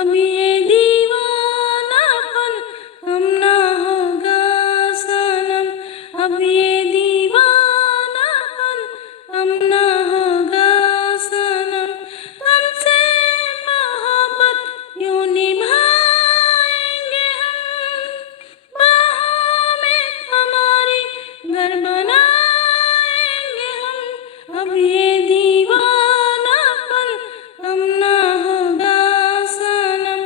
अब ये दीवानापन कम ना होगा सनम, अब ये दीवानापन कम ना होगा सनम। तुमसे मोहब्बत यूं निभाएंगे हम, बाहों में हमारी घर बनाएंगे हम। अब ये दीवानापन कम ना होगा सनम,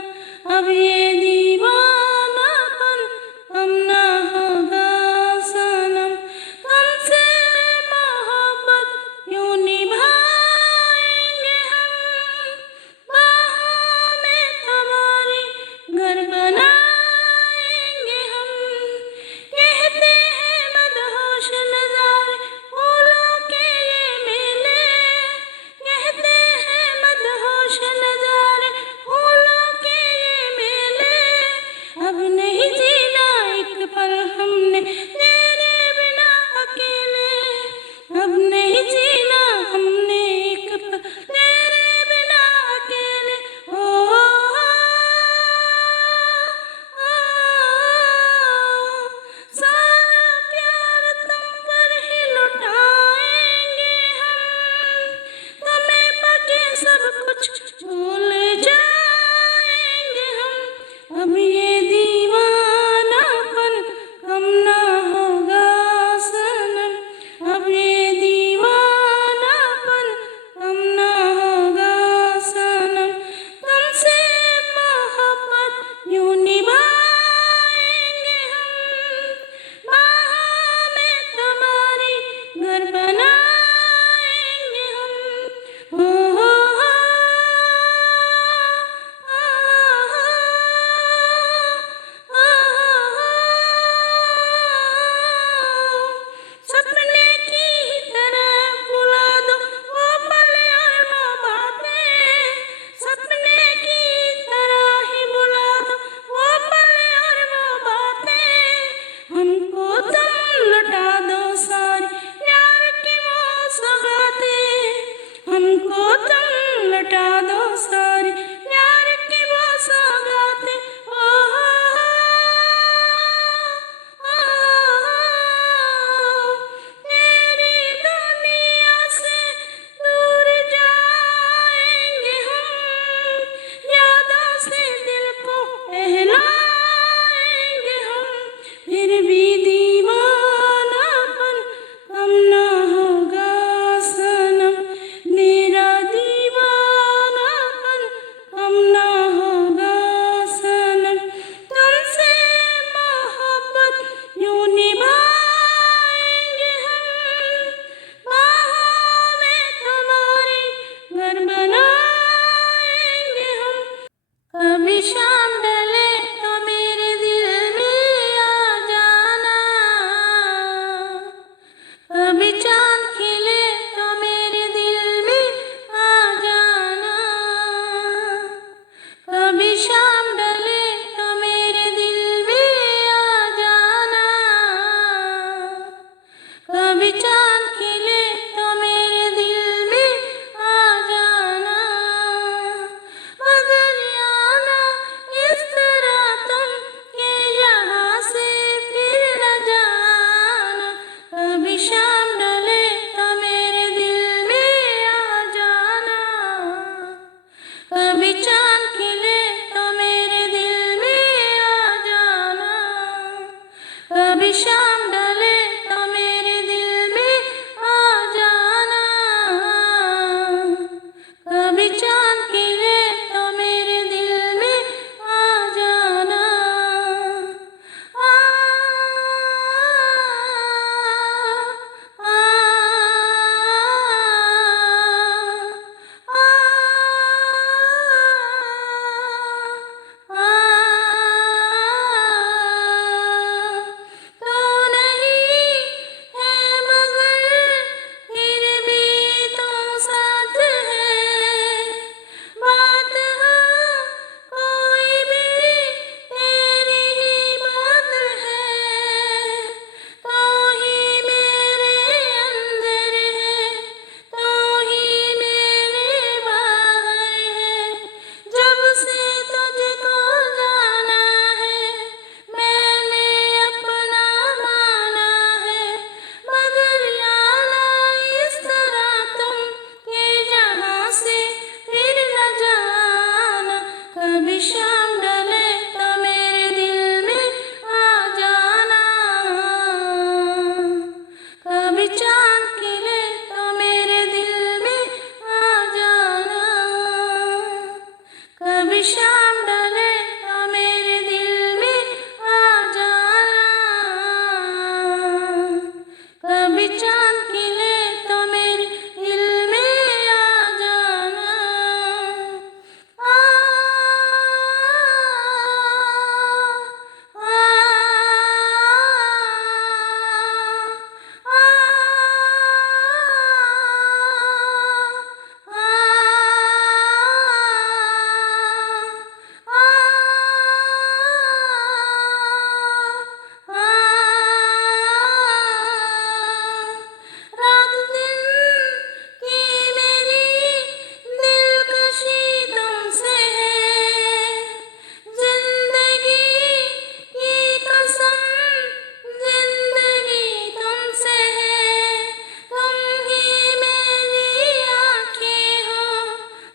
शाम ढले तो मेरे दिल में आ जाना, कभी चांद खिले तो मेरे दिल में आ जाना। आ, आ, रात दिन की मेरी दिलकशी तुमसे है, जिंदगी की कसम जिंदगी तुमसे है। तुम ही मेरी आँखें हो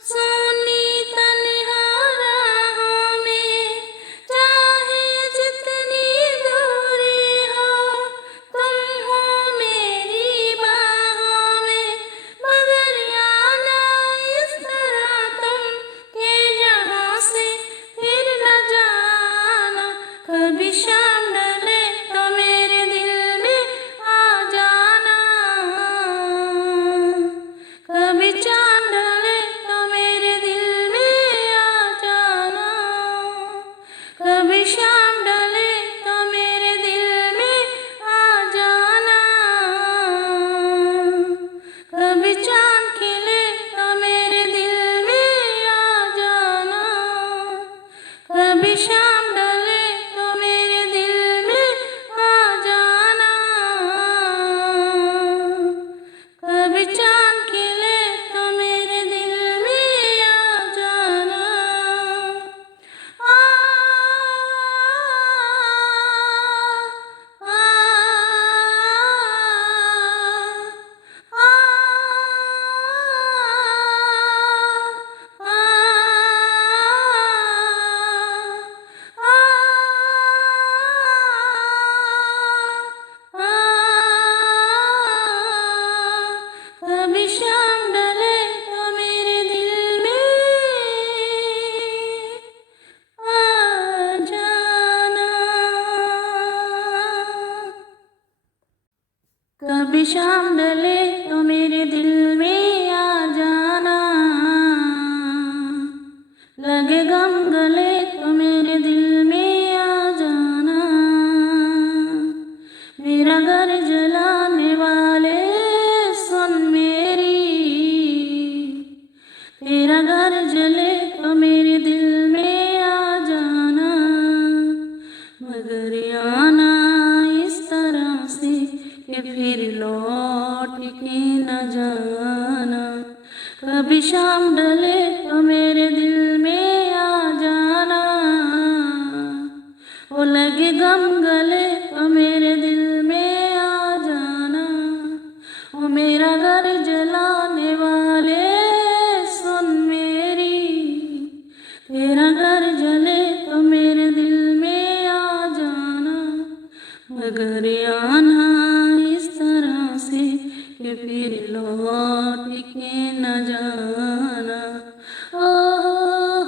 सोनी तन्हा राहों में, चाहे जितनी दूरी हो तुम हो मेरी बाहों में। मगर आना इस तरह तुम के यहाँ से फिर न जाना, कभी शाम ढले तो मेरे दिल में आ जाना, कभी चांद ढले तो मेरे दिल में आ जाना, कभी शाम ढले तो मेरे दिल में आ जाना, कभी चांद खिले तो मेरे दिल में आ जाना, कभी शाम ढले तो मेरे दिल में आ जाना, कभी चांद खिले तो मेरे दिल में आ जाना। आ, आ, आ, कभी शाम ढले तो मेरे दिल में आ जाना, कभी शाम ढले तो मेरे दिल में आ जाना, लगे गम गले तो मेरे दिल में आ जाना। मेरा घर जलाने वाले सुन मेरी, तेरा घर जले तो मेरे दिल में आ जाना, मगर आना इस तरह से कि फिर लौट के न जाना, कभी शाम ढले तो मेरे दिल में आ जाना, वो लगे गम गले तो मेरे दिल में आ जाना। वो मेरा घर जलाने वाले सुन मेरी, तेरा घर जले तो मेरे दिल में आ जाना, मगर आना इस तरह से कि फिर लौट के न जाना। ओ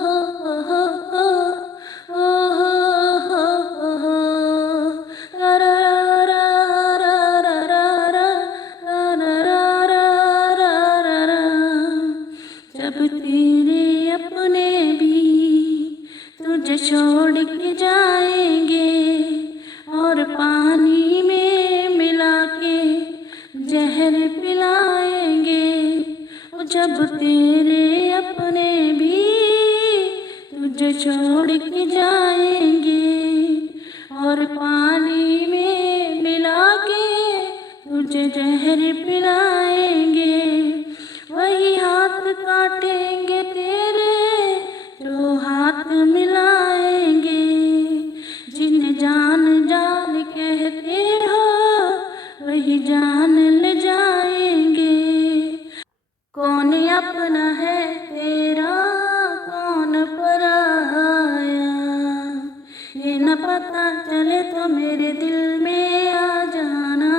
हो हो हो हो, ओ हो हो हो, रा रा रा रा रा रा रा रा रा रा रा रा। जब तेरे अपने भी तुझे छोड़ के जाएंगे और पानी में मिला के जहर पिलाएंगे, जब तेरे अपने भी तुझे छोड़ के जाएंगे और पानी में मिला के तुझे जहर पिलाएंगे, वही हाथ काटेंगे तेरे जो हाथ मिलाएंगे, जिन्हें जान जान कहते हो वही जान ले जाएंगे। कौन अपना है तेरा कौन पराया, ये न पता चले तो मेरे दिल में आ जाना।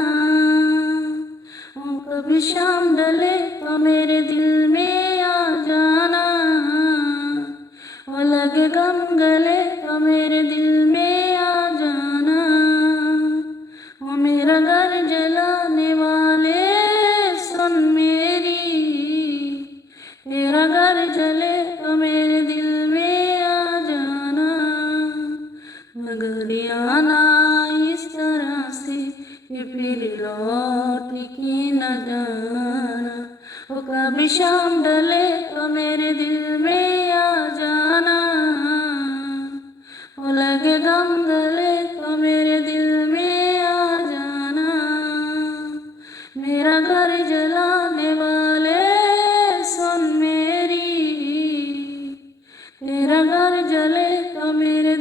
कभी शाम ढले तो मेरे दिल में आ जाना, वो लगे गम गले तो मेरे दिल में आ जाना। वो मेरा घर जलाने वाले सुन मेरी, तेरा घर जले तो मेरे दिल में आ जाना। मगर आना इस तरह से कि फिर लौट के न जाना। वो कभी शाम ढले तो मेरे दिल में आ जाना। वो लगे गम गले तो मेरे दिल में आ जाना। मेरा घर जलाने वाले सुन मेरी, तेरा घर जले तो मेरे